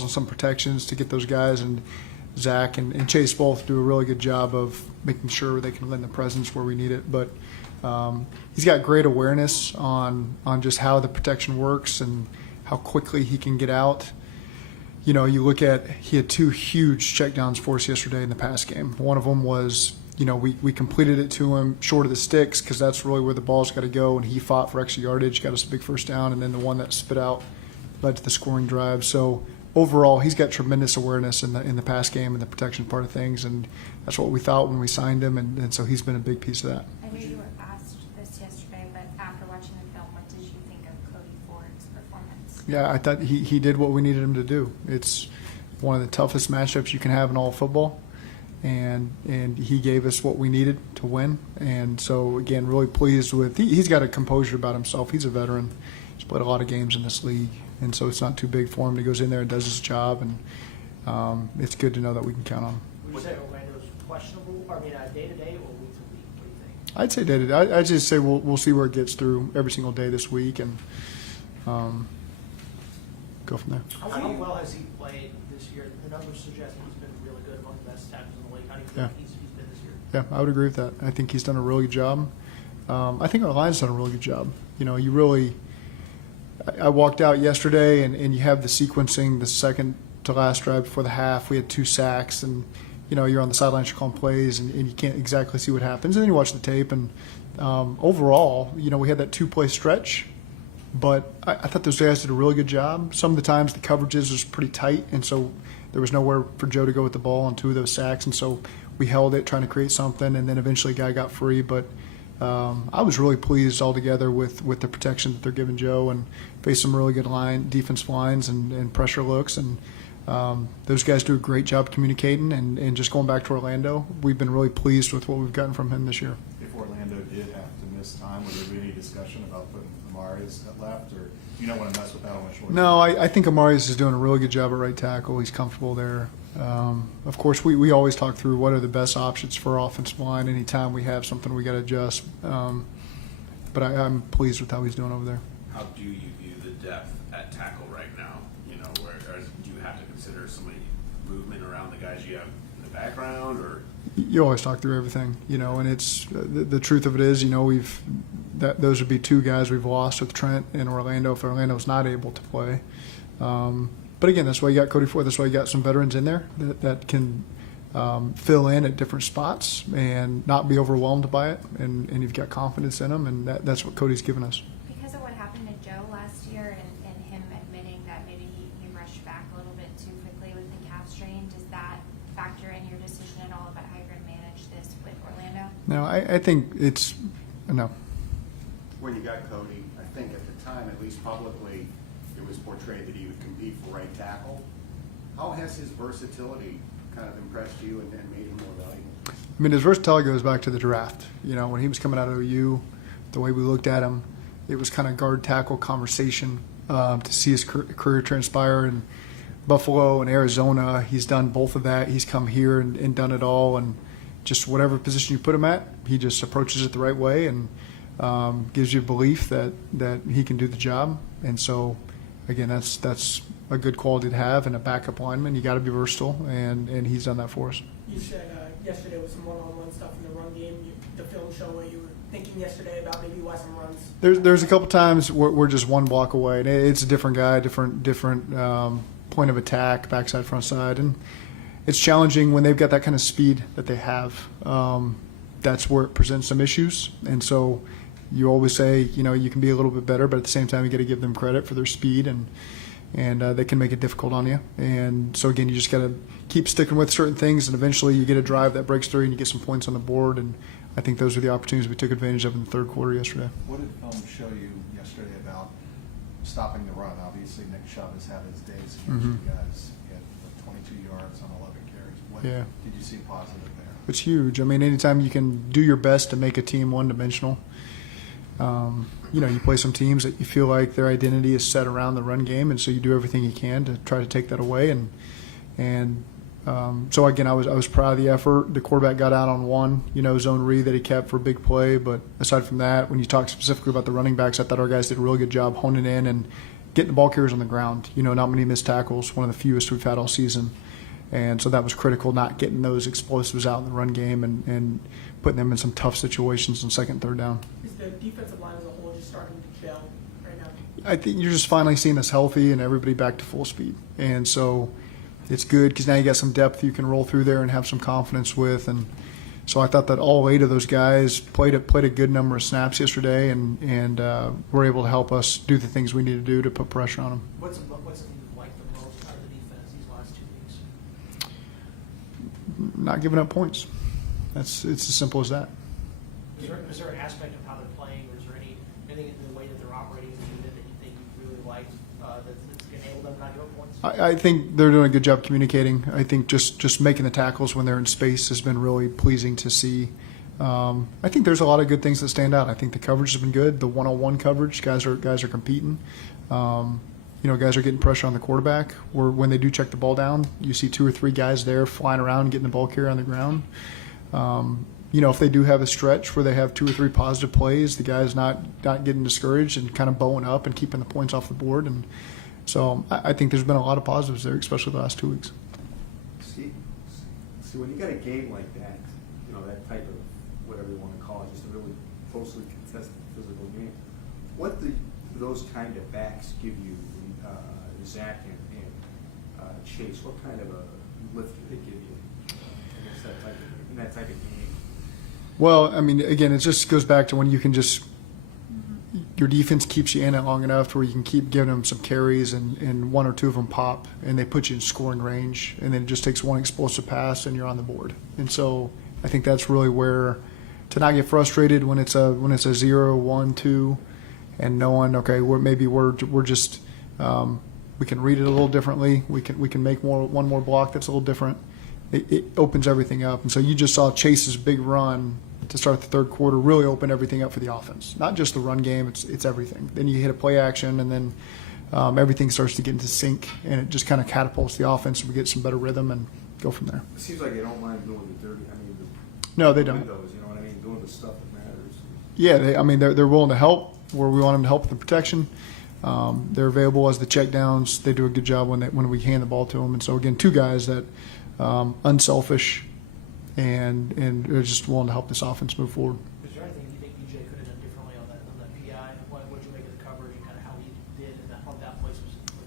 and some protections to get those guys, and Zach and Chase both do a really good job of making sure they can lend the presence where we need it. But he's got great awareness on just how the protection works and how quickly he can get out. You know, you look at, he had 2 huge checkdowns for us yesterday in the pass game. One of them was, you know, we completed it to him short of the sticks because that's really where the ball's got to go, and he fought for extra yardage, got us a big first down, and then the one that spit out led to the scoring drive. So overall, he's got tremendous awareness in the pass game and the protection part of things, and that's what we thought when we signed him, and so he's been a big piece of that. I know you were asked this yesterday, but after watching the film, what did you think of Cody Ford's performance? Yeah, I thought he did what we needed him to do. It's one of the toughest matchups you can have in all of football, and he gave us what we needed to win. And so, again, really pleased with – he's got a composure about himself. He's a veteran. He's played a lot of games in this league, and so it's not too big for him. He goes in there and does his job, and it's good to know that we can count on him. Would you say Orlando's questionable? I mean, day-to-day or week-to-week? What do you think? I'd say day-to-day. I'd just say we'll see where it gets through every single day this week, and go from there. How well has he played this year? The numbers suggest he's been really good, among the best tackles in the league. How do you feel like he's been this year? Yeah, I would agree with that. I think he's done a really good job. I think our line's done a really good job. You know, I walked out yesterday, and you have the sequencing, the second to last drive before the half. We had 2 sacks, and, you know, you're on the sidelines, you're calling plays, and you can't exactly see what happens. And then you watch the tape, and overall, you know, we had that 2-play stretch. But I thought those guys did a really good job. Some of the times the coverages was pretty tight, and so there was nowhere for Joe to go with the ball on 2 of those sacks. And so we held it, trying to create something, and then eventually a guy got free. But I was really pleased altogether with the protection that they're giving Joe, and faced some really good defensive lines and pressure looks. And those guys do a great job communicating. And just going back to Orlando, we've been really pleased with what we've gotten from him this year. If Orlando did have to miss time, would there be any discussion about putting Amarius at left, or do you not want to mess with that on a short? No, I think Amarius is doing a really good job at right tackle. He's comfortable there. Of course, we always talk through what are the best options for offensive line. Anytime we have something, we got to adjust. But I'm pleased with how he's doing over there. How do you view the depth at tackle right now? You know, do you have to consider somebody movement around the guys you have in the background, or? You always talk through everything, you know, and it's the truth of it is, you know, those would be 2 guys we've lost with Trent and Orlando if Orlando's not able to play. But again, that's why you got Cody Ford. That's why you got some veterans in there that can fill in at different spots and not be overwhelmed by it, and you've got confidence in them, and that's what Cody's given us. Because of what happened to Joe last year and him admitting that maybe he rushed back a little bit too quickly with the calf strain, does that factor in your decision at all about how you're going to manage this with Orlando? No, I think it's no. When you got Cody, I think at the time, at least publicly, it was portrayed that he would compete for right tackle. How has his versatility kind of impressed you and made him more valuable? I mean, his versatility goes back to the draft. You know, when he was coming out of OU, the way we looked at him, it was kind of guard tackle conversation. To see his career transpire in Buffalo and Arizona, he's done both of that. He's come here and done it all, and just whatever position you put him at, he just approaches it the right way and gives you belief that he can do the job. And so, again, that's a good quality to have in a backup lineman. You got to be versatile, and he's done that for us. You said yesterday was some one-on-one stuff in the run game. The film show what you were thinking yesterday about maybe why some runs. There's a couple times we're just one block away, and it's a different guy, different point of attack, backside, front side, and it's challenging when they've got that kind of speed that they have. That's where it presents some issues, and so you always say, you know, you can be a little bit better, but at the same time, you got to give them credit for their speed, and they can make it difficult on you. And so again, you just got to keep sticking with certain things, and eventually you get a drive that breaks through, and you get some points on the board. And I think those are the opportunities we took advantage of in the third quarter yesterday. What did film show you yesterday about stopping the run? Obviously, Nick Chubb has had his days against you guys. He had 22 yards on 11 carries. What did you see positive there? It's huge. I mean, anytime you can do your best to make a team one-dimensional. You know, you play some teams that you feel like their identity is set around the run game, and so you do everything you can to try to take that away. And so again, I was proud of the effort. The quarterback got out on one, you know, zone read that he kept for a big play. But aside from that, when you talk specifically about the running backs, I thought our guys did a really good job honing in getting the ball carriers on the ground. Not many missed tackles, one of the fewest we've had all season. And so that was critical, not getting those explosives out in the run game and putting them in some tough situations in second and third down. Is the defensive line as a whole just starting to gel right now? I think you're just finally seeing us healthy and everybody back to full speed. And so it's good because now you got some depth you can roll through there and have some confidence with. And so I thought that all 8 of those guys played a good number of snaps yesterday and were able to help us do the things we need to do to put pressure on them. What's the thing you've liked the most out of the defense these last 2 weeks? Not giving up points. It's as simple as that. Is there an aspect of how they're playing, or is there anything in the way that they're operating as a unit that you think you really liked that's enabled them not to give up points? I think they're doing a good job communicating. I think just making the tackles when they're in space has been really pleasing to see. I think there's a lot of good things that stand out. I think the coverage has been good. The one-on-one coverage, guys are competing. Guys are getting pressure on the quarterback. When they do check the ball down, you see 2 or 3 guys there flying around getting the ball carrier on the ground. If they do have a stretch where they have 2 or 3 positive plays, the guy's not getting discouraged and kind of bowing up and keeping the points off the board. And so I think there's been a lot of positives there, especially the last 2 weeks. See, when you got a game like that, that type of whatever you want to call it, just a really closely contested physical game, what do those kind of backs give you, Zac and Chase? What kind of a lift do they give you against that type of game? Well, I mean, again, it just goes back to when you can just your defense keeps you in it long enough to where you can keep giving them some carries and 1 or 2 of them pop and they put you in scoring range, and then it just takes one explosive pass and you're on the board. And so I think that's really where to not get frustrated when it's a 0, 1, 2, and knowing we're just we can read it a little differently. We can make one more block that's a little different. It opens everything up. And so you just saw Chase's big run to start the third quarter really open everything up for the offense. Not just the run game, it's everything. Then you hit a play action, and then everything starts to get into sync, and it just kind of catapults the offense, and we get some better rhythm and go from there. It seems like they don't mind doing the dirty. No, they don't. Windows, you know what I mean? Doing the stuff that matters. Yeah, they're willing to help where we want them to help with the protection. They're available as the checkdowns. They do a good job when we hand the ball to them. And so again, 2 guys that unselfish and are just willing to help this offense move forward. Is there anything you think DJ could have done differently on that PI? What would you make of the coverage and kind of how he did and on that play specifically?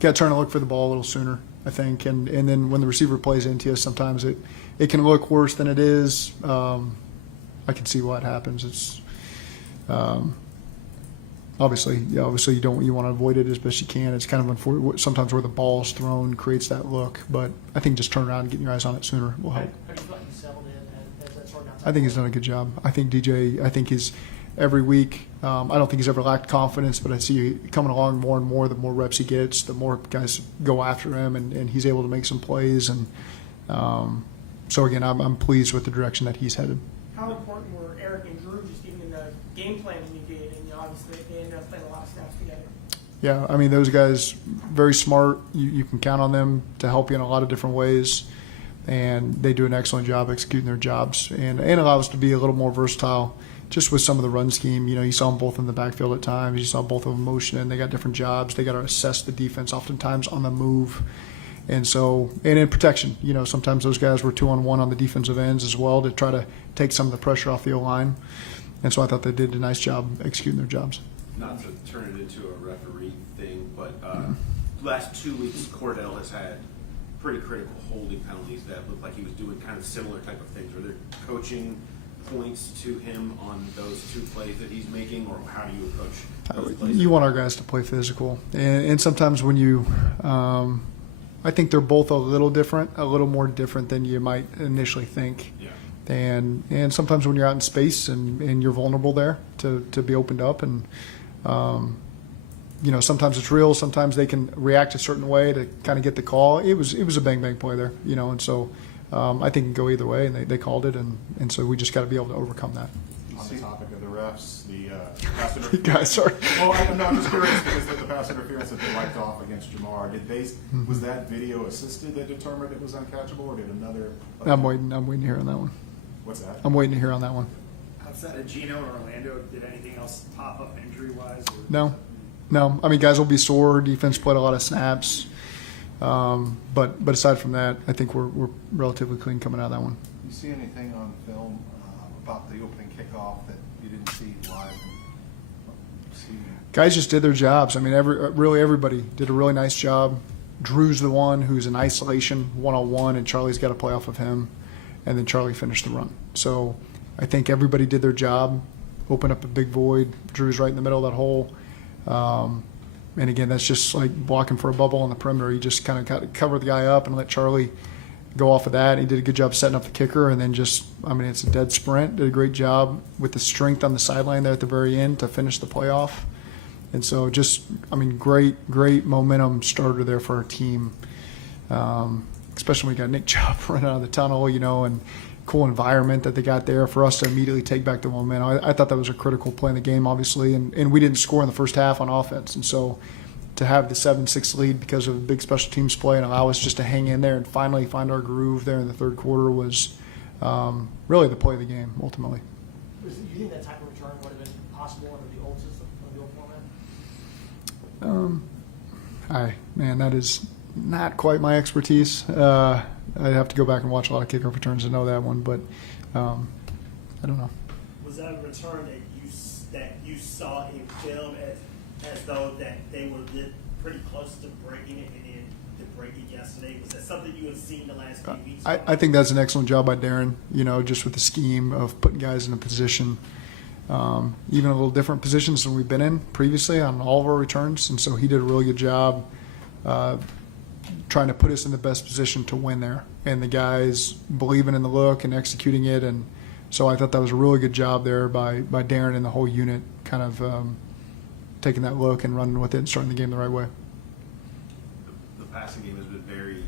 Got to turn and look for the ball a little sooner, I think. And then when the receiver plays into you, sometimes it can look worse than it is. I can see why it happens. It's obviously you want to avoid it as best you can. It's kind of unfortunate sometimes where the ball's thrown creates that look, but I think just turn around and getting your eyes on it sooner will help. How do you feel like he settled in as that sort of I think he's done a good job. I think DJ, he's every week. I don't think he's ever lacked confidence, but I see coming along more and more. The more reps he gets, the more guys go after him, and he's able to make some plays. And so again, I'm pleased with the direction that he's headed. How important were Eric and Drew just even in the game planning you did? And obviously they ended up playing a lot of snaps together. Yeah, I mean, those guys, very smart. You can count on them to help you in a lot of different ways, and they do an excellent job executing their jobs and allow us to be a little more versatile just with some of the run scheme. You saw them both in the backfield at times. You saw both of them motion, and they got different jobs. They got to assess the defense oftentimes on the move. And so, and in protection, sometimes those guys were 2-on-1 on the defensive ends as well to try to take some of the pressure off the O-line. And so I thought they did a nice job executing their jobs. Not to turn it into a referee thing, but last 2 weeks, Cordell has had pretty critical holding penalties that look like he was doing kind of similar type of things. Are there coaching points to him on those 2 plays that he's making, or how do you approach those plays? You want our guys to play physical. And sometimes when you I think they're both a little different, a little more different than you might initially think. Yeah. And sometimes when you're out in space and you're vulnerable there to be opened up, and sometimes it's real, sometimes they can react a certain way to kind of get the call. It was a bang play there, and so I think it can go either way, and they called it, and so we just got to be able to overcome that. On the topic of the refs, the pass interference. Guys, sorry. Well, I'm just curious because the pass interference that they wiped off against Jamar, was that video assisted that determined it was uncatchable, or did another? I'm waiting to hear on that one. What's that? I'm waiting to hear on that one. How Outside of Gino and Orlando, did anything else pop up injury-wise? No. I mean, guys will be sore. Defense played a lot of snaps. But aside from that, I think we're relatively clean coming out of that one. You see anything on film about the opening kickoff that you didn't see live? Guys just did their jobs. I mean, really everybody did a really nice job. Drew's the one who's in isolation, one-on-one, and Charlie's got to play off of him. And then Charlie finished the run. So I think everybody did their job, opened up a big void. Drew's right in the middle of that hole. And again, that's just like blocking for a bubble on the perimeter. You just kind of got to cover the guy up and let Charlie go off of that. He did a good job setting up the kicker, and then just, I mean, it's a dead sprint. Did a great job with the strength on the sideline there at the very end to finish the playoff. And so just, I mean, great momentum starter there for our team, especially when we got Nick Chubb running out of the tunnel, and cool environment that they got there for us to immediately take back the momentum. I thought that was a critical play in the game, obviously, and we didn't score in the first half on offense. And so to have the 7-6 lead because of big special teams play and allow us just to hang in there and finally find our groove there in the third quarter was really the play of the game, ultimately. Do you think that type of return would have been possible under the old system, under the old format? Man, that is not quite my expertise. I'd have to go back and watch a lot of kickoff returns to know that one, but I don't know. Was that a return that you saw in film as though that they were pretty close to breaking it and then to break it yesterday? Was that something you had seen the last few weeks? I think that's an excellent job by Darren, just with the scheme of putting guys in a position, even a little different positions than we've been in previously on all of our returns. And so he did a really good job trying to put us in the best position to win there. And the guys believing in the look and executing it. And so I thought that was a really good job there by Darren and the whole unit, kind of taking that look and running with it and starting the game the right way. The passing game has been very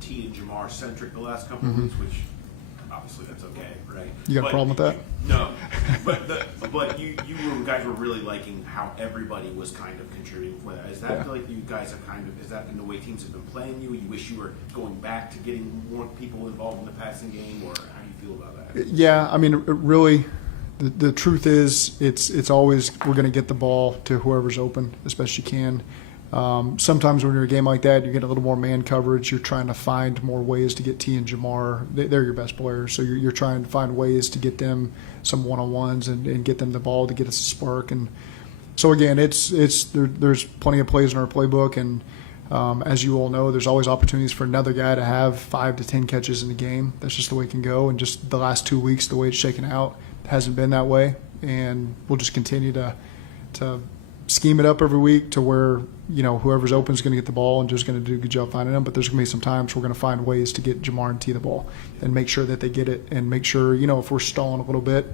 T and Jamar centric the last couple of weeks, which obviously that's okay, right? You got a problem with that? No, but you guys were really liking how everybody was kind of contributing for that. Is that like you guys have kind of, is that in the way teams have been playing you? You wish you were going back to getting more people involved in the passing game, or how do you feel about that? Yeah, I mean, really, the truth is it's always we're going to get the ball to whoever's open as best you can. Sometimes when you're in a game like that, you get a little more man coverage. You're trying to find more ways to get T and Jamar. They're your best players, so you're trying to find ways to get them some one-on-ones and get them the ball to get us a spark. And so again, there's plenty of plays in our playbook, and as you all know, there's always opportunities for another guy to have 5 to 10 catches in the game. That's just the way it can go. And just the last 2 weeks, the way it's shaken out, it hasn't been that way. And we'll just continue to scheme it up every week to where whoever's open is going to get the ball and just going to do a good job finding them. But there's going to be some times we're going to find ways to get Jamar and T the ball and make sure that they get it, and make sure if we're stalling a little bit,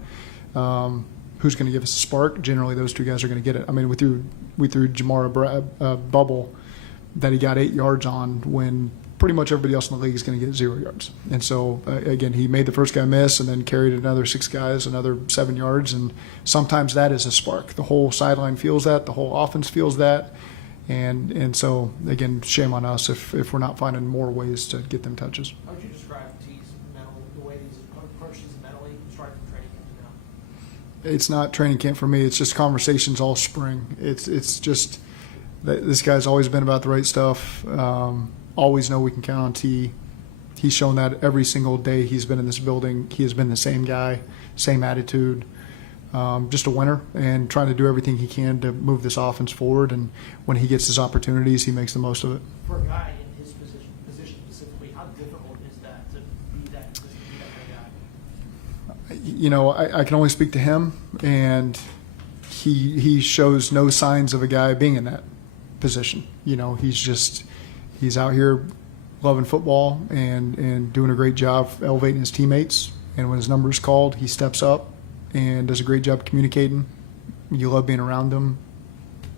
who's going to give us a spark? Generally, those two guys are going to get it. I mean, we threw Jamar a bubble that he got 8 yards on when pretty much everybody else in the league is going to get 0 yards. And so, again, he made the first guy miss and then carried another 6 guys, another 7 yards. And sometimes that is a spark. The whole sideline feels that. The whole offense feels that. And so, again, shame on us if we're not finding more ways to get them touches. How would you describe T's mental, the way he's approached these mentally, starting from training camp to now? It's not training camp for me. It's just conversations all spring. It's just this guy's always been about the right stuff. Always know we can count on T. He's shown that every single day he's been in this building. He has been the same guy, same attitude, just a winner, and trying to do everything he can to move this offense forward. And when he gets his opportunities, he makes the most of it. For a guy in his position specifically, how difficult is that to be that kind of guy? I can only speak to him, and he shows no signs of a guy being in that position. He's out here loving football and doing a great job elevating his teammates. And when his number is called, he steps up and does a great job communicating. You love being around him.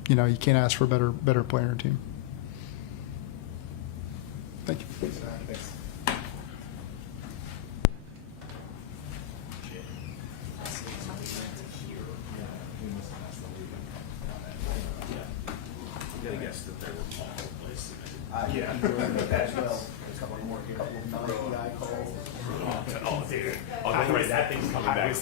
You can't ask for a better player on your team. Thank you. Thanks. I guess that there were multiple places. Yeah, as well. A couple more, a couple of non-PI calls. Oh, dude. Oh, that thing's coming back.